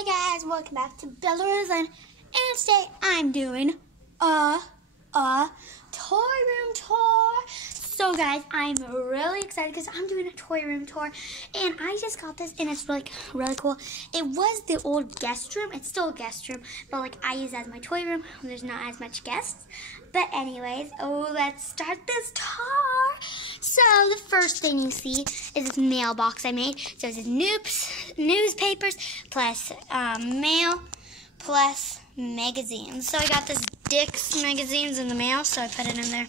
Hey guys, welcome back to Bella Roseland, and today I'm doing a toy room tour. So guys, I'm really excited because I'm doing a toy room tour, and I just got this, and it's like really cool. It was the old guest room. It's still a guest room, but like I use it as my toy room. There's not as much guests. But anyways, let's start this tour. So the first thing you see is this mailbox I made. So it's newspapers plus mail plus magazines. So I got this Dick's magazines in the mail, so I put it in there.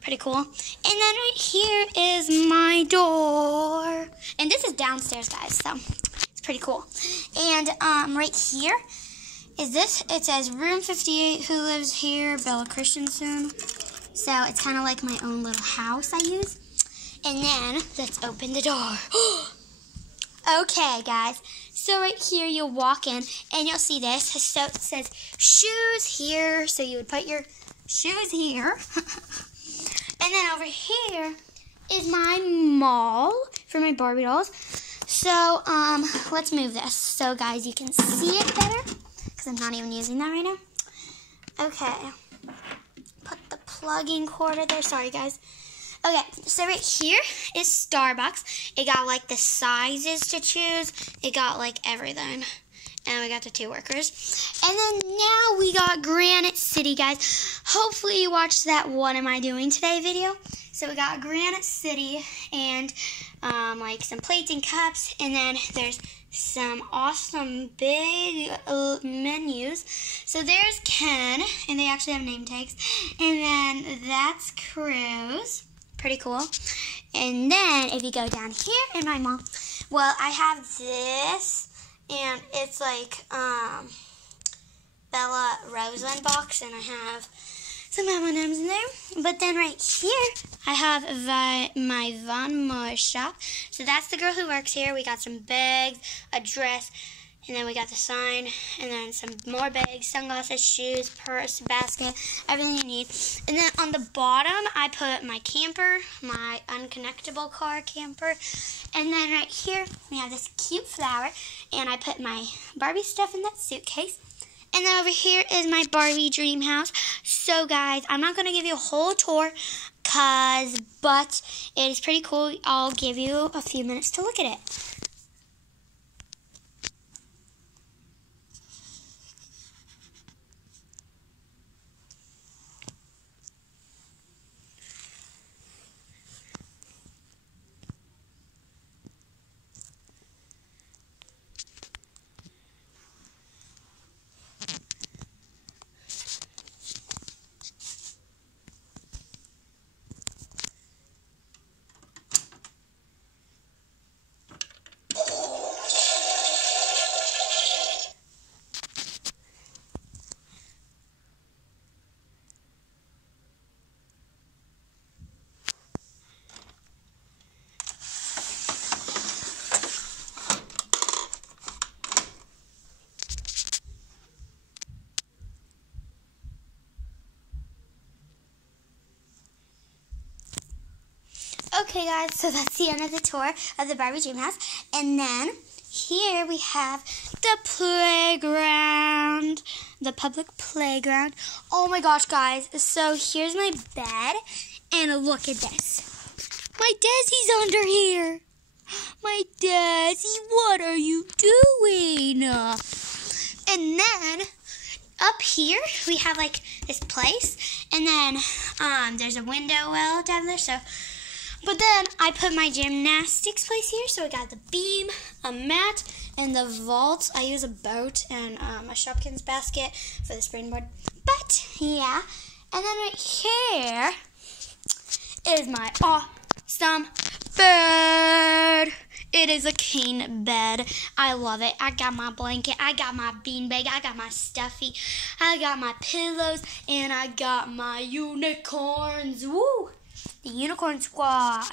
Pretty cool. And then right here is my door. And this is downstairs, guys, so it's pretty cool. And right here is this. It says room 58, who lives here? Bella Christensen. So it's kind of like my own little house I use. And then let's open the door. Okay, guys. So right here you'll walk in and you'll see this. So it says shoes here. So you would put your shoes here. And then over here is my mall for my Barbie dolls. So let's move this so guys you can see it better, because I'm not even using that right now. Okay. Put the plug-in cord right there. Sorry, guys. Okay, so right here is Starbucks. It got like the sizes to choose. It got like everything. And we got the 2 workers. And then now we got Granite City, guys. Hopefully you watched that What Am I Doing Today video. So we got Granite City and like some plates and cups. And then there's some awesome big menus. So there's Ken, and they actually have name tags. And then that's Cruz. Pretty cool. And then if you go down here in my mall, well, I have this. And it's like Bella Roseland box, and I have some M&Ms in there. But then right here, I have my Von Moore shop. So that's the girl who works here. We got some bags, a dress, and then we got the sign, and then some more bags, sunglasses, shoes, purse, basket, everything you need. And then on the bottom, I put my camper, my unconnectable car camper. And then right here, we have this cute flower, and I put my Barbie stuff in that suitcase. And then over here is my Barbie dream house. So guys, I'm not going to give you a whole tour, but it is pretty cool. I'll give you a few minutes to look at it. Okay guys, so that's the end of the tour of the Barbie Dream House. And then here we have the playground, the public playground. Oh my gosh, guys. So here's my bed, and look at this. My Desi's under here. My Desi, what are you doing? And then up here we have like this place, and then there's a window well down there, so. But then I put my gymnastics place here, so I got the beam, a mat, and the vault. I use a boat and a Shopkins basket for the springboard. But, yeah. And then right here is my awesome bed. It is a king bed. I love it. I got my blanket. I got my beanbag. I got my stuffy. I got my pillows. And I got my unicorns. Woo! The Unicorn Squad.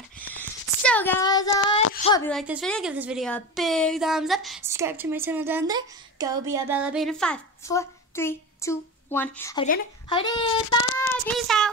So guys, I hope you like this video. Give this video a big thumbs up. Subscribe to my channel down there. Go be a Bella Bean in 5, 4, 3, 2, 1. Have a dinner. Have a day. Bye. Peace out.